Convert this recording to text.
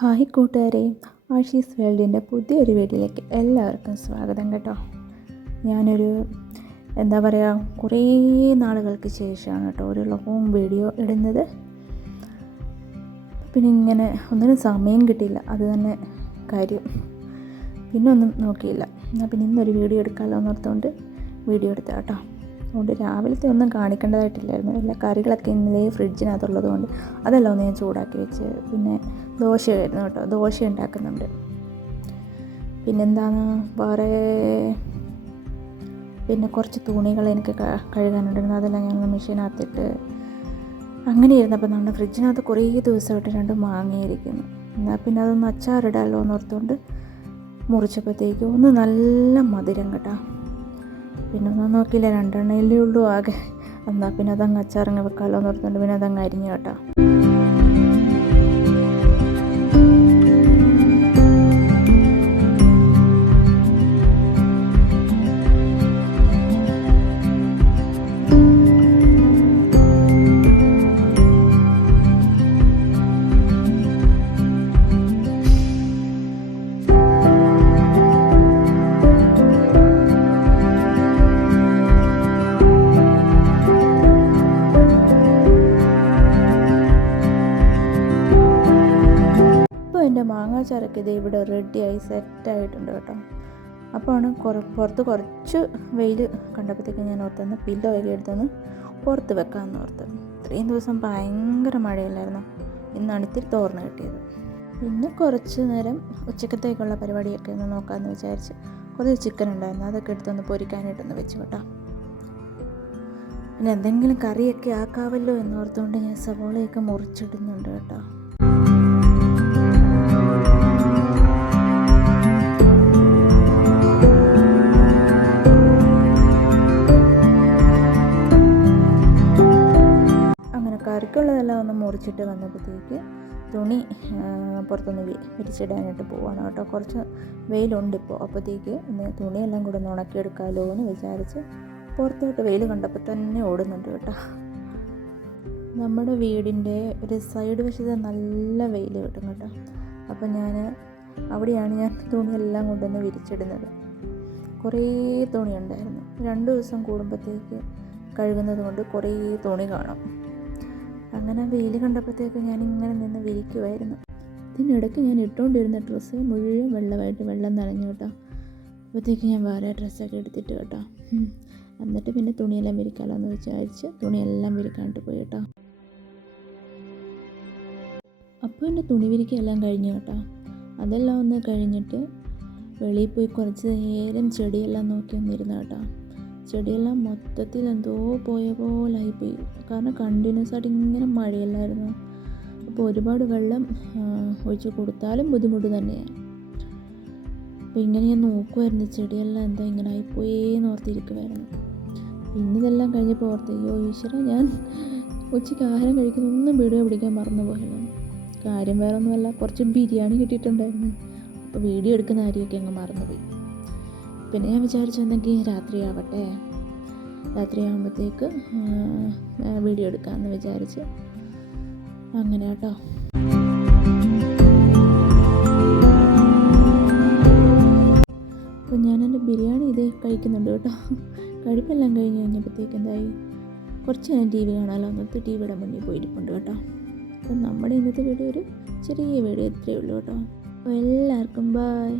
Hi കൂട്ടുകാരെ ആഷീസ് വേൾഡിന്റെ പുതിയൊരു വീഡിയോയിലേക്ക് എല്ലാവർക്കും സ്വാഗതം കേട്ടോ. ഞാനൊരു എന്താ പറയുക കുറേ നാളുകൾക്ക് ശേഷമാണ് കേട്ടോ ഒരു ലോങ് വീഡിയോ ഇടുന്നത്. പിന്നെ ഇങ്ങനെ ഒന്നിനും സമയം കിട്ടിയില്ല അത് തന്നെ കാര്യം. പിന്നെ ഒന്നും നോക്കിയില്ല. എന്നാൽ പിന്നെ ഇന്നൊരു വീഡിയോ എടുക്കാമല്ലോ എന്നോർത്തുകൊണ്ട് വീഡിയോ എടുത്ത കേട്ടോ അതുകൊണ്ട് രാവിലത്തെ ഒന്നും കാണിക്കേണ്ടതായിട്ടില്ലായിരുന്നു. എല്ലാ കറികളൊക്കെ ഇന്നലെ ഫ്രിഡ്ജിനകത്തുള്ളത് കൊണ്ട് അതെല്ലാം ഒന്ന് ഞാൻ ചൂടാക്കി വെച്ച് പിന്നെ ദോശയായിരുന്നു കേട്ടോ. ദോശ ഉണ്ടാക്കുന്നുണ്ട്. പിന്നെന്താണ്? വേറെ പിന്നെ കുറച്ച് തുണികൾ എനിക്ക് കഴുകാനുണ്ടായിരുന്നു. അതെല്ലാം ഞങ്ങൾ മെഷീനകത്തിട്ട് അങ്ങനെ ഇരുന്നപ്പോൾ നമ്മുടെ ഫ്രിഡ്ജിനകത്ത് കുറേ ദിവസമായിട്ട് രണ്ട് മാങ്ങയിരിക്കുന്നു. എന്നാൽ പിന്നെ അതൊന്ന് അച്ചാറിടാമല്ലോ എന്ന് ഓർത്തുകൊണ്ട് മുറിച്ചപ്പോഴത്തേക്ക് ഒന്ന് നല്ല മധുരം കേട്ടോ. പിന്നെ ഒന്നും നോക്കിയില്ല. രണ്ടെണ്ണയിലേ ഉള്ളൂ. ആകെ. എന്നാൽ പിന്നെ അതങ്ങ് അച്ചാറങ്ങ് വെക്കാമല്ലോ എന്ന് ഓർത്തുകൊണ്ട് പിന്നെ അതങ്ങ് അരിഞ്ഞു കേട്ടോ. എന്റെ മാങ്ങാച്ചാറൊക്കെ ഇത് ഇവിടെ റെഡിയായി സെറ്റായിട്ടുണ്ട് കേട്ടോ. അപ്പോഴാണ് കുറ പുറത്ത് കുറച്ച് വെയിൽ കണ്ടപ്പോഴത്തേക്ക് ഞാൻ ഓർത്തെന്ന് പില്ലോ ഒക്കെ എടുത്തൊന്ന് പുറത്ത് വെക്കാമെന്ന് ഓർത്ത്. ഇത്രയും ദിവസം ഭയങ്കര മഴയില്ലായിരുന്നു? ഇന്നാണ് ഇത്തിരി തോർന്ന് കിട്ടിയത്. പിന്നെ കുറച്ച് നേരം ഉച്ചക്കത്തേക്കുള്ള പരിപാടിയൊക്കെ ഒന്ന് നോക്കാമെന്ന് വിചാരിച്ച് കുറച്ച് ചിക്കൻ ഉണ്ടായിരുന്നു. അതൊക്കെ എടുത്തൊന്ന് പൊരിക്കാനായിട്ടൊന്ന് വെച്ചു കേട്ടോ. പിന്നെ എന്തെങ്കിലും കറിയൊക്കെ ആക്കാവല്ലോ എന്നോർത്തുകൊണ്ട് ഞാൻ സവോളയൊക്കെ മുറിച്ചിടുന്നുണ്ട് കേട്ടോ. അങ്ങനെ കറിക്കുള്ളതെല്ലാം ഒന്ന് മുറിച്ചിട്ട് വന്നപ്പോഴത്തേക്ക് തുണി പുറത്തൊന്ന് വിരിച്ചിടാനായിട്ട് പോവാണ് കേട്ടോ. കുറച്ച് വെയിലുണ്ട് ഇപ്പോൾ. അപ്പോഴത്തേക്ക് തുണിയെല്ലാം കൂടെ ഒന്ന് ഉണക്കിയെടുക്കാമല്ലോ എന്ന് വിചാരിച്ച് പുറത്തോട്ട് വെയിൽ കണ്ടപ്പോൾ തന്നെ ഓടുന്നുണ്ട് കേട്ടോ. നമ്മുടെ വീടിന്റെ ഒരു സൈഡ് വശത്ത് നല്ല വെയിൽ കിട്ടും കേട്ടോ. അപ്പം ഞാൻ അവിടെയാണ് ഞാൻ തുണിയെല്ലാം കൊണ്ടുവന്ന് വിരിച്ചിടുന്നത്. കുറേ തുണി ഉണ്ടായിരുന്നു. രണ്ട് ദിവസം കൂടുമ്പോഴത്തേക്ക് കഴുകുന്നത് കൊണ്ട് കുറേ തുണി കാണും. അങ്ങനെ വെയിൽ കണ്ടപ്പോഴത്തേക്ക് ഞാൻ ഇങ്ങനെ നിന്ന് വിരിക്കുമായിരുന്നു ഇതിനിടയ്ക്ക് ഞാൻ ഇട്ടുകൊണ്ടിരുന്ന ഡ്രസ്സ് മുഴുവൻ വെള്ളമായിട്ട് വെള്ളം നനഞ്ഞു കേട്ടോ. അപ്പോഴത്തേക്ക് ഞാൻ വേറെ ഡ്രസ്സൊക്കെ എടുത്തിട്ട് കേട്ടോ. എന്നിട്ട് പിന്നെ തുണിയെല്ലാം വിരിക്കാമല്ലോ എന്ന് വിചാരിച്ച് തുണിയെല്ലാം വിരിക്കാണ്ട് പോയി കേട്ടോ. അപ്പോൾ എന്റെ തുണി വിരിക്കെല്ലാം കഴിഞ്ഞു കേട്ടോ. അതെല്ലാം ഒന്ന് കഴിഞ്ഞിട്ട് വെളിയിൽ പോയി കുറച്ച് നേരം ചെടിയെല്ലാം നോക്കി ഒന്നിരുന്നു കേട്ടോ. ചെടിയെല്ലാം മൊത്തത്തിൽ എന്തോ പോയ പോലായിപ്പോയി കാരണം കണ്ടിന്യൂസ് ആയിട്ട് ഇങ്ങനെ മഴയല്ലായിരുന്നു. അപ്പോൾ ഒരുപാട് വെള്ളം ഒഴിച്ച് കൊടുത്താലും ബുദ്ധിമുട്ട് തന്നെയാണ്. അപ്പോൾ ഇങ്ങനെ ഞാൻ നോക്കുമായിരുന്നു ചെടിയെല്ലാം എന്താ ഇങ്ങനെ ആയിപ്പോയേന്ന് ഓർത്തിരിക്കുമായിരുന്നു പിന്നെ ഇതെല്ലാം കഴിഞ്ഞപ്പോൾ ഓർത്ത് അയ്യോ ഈശ്വര ഞാൻ ഉച്ചയ്ക്ക് ആഹാരം കഴിക്കുന്ന ഒന്നും വീഡിയോ പിടിക്കാൻ മറന്നു പോയല്ലോ. കാര്യം വേറെ ഒന്നുമല്ല കുറച്ച് ബിരിയാണി കിട്ടിയിട്ടുണ്ടായിരുന്നു. അപ്പോൾ വീഡിയോ എടുക്കുന്ന കാര്യമൊക്കെ അങ്ങ് മറന്നുപോയി. പിന്നെ ഞാൻ വിചാരിച്ചു എന്തെങ്കിൽ രാത്രിയാവട്ടെ. രാത്രിയാകുമ്പോഴത്തേക്ക് വീഡിയോ എടുക്കാമെന്ന് വിചാരിച്ച്. അങ്ങനെ കേട്ടോ അപ്പം ഞാൻ എന്റെ ബിരിയാണി ഇത് കഴിക്കുന്നുണ്ട് കേട്ടോ. കഴിപ്പെല്ലാം കഴിഞ്ഞ് കഴിഞ്ഞപ്പോഴത്തേക്ക് എന്തായി? കുറച്ച് നേരം ടി വി കാണാമല്ലോ എന്നിട്ട് ടി വിയുടെ മുന്നിൽ പോയിരിപ്പുണ്ട് കേട്ടോ. അപ്പം നമ്മുടെ ഇന്നത്തെ വീഡിയോ ഒരു ചെറിയ വീഡിയോ ഇത്രയേ ഉള്ളൂ കേട്ടോ. അപ്പോൾ എല്ലാവർക്കും ബായ്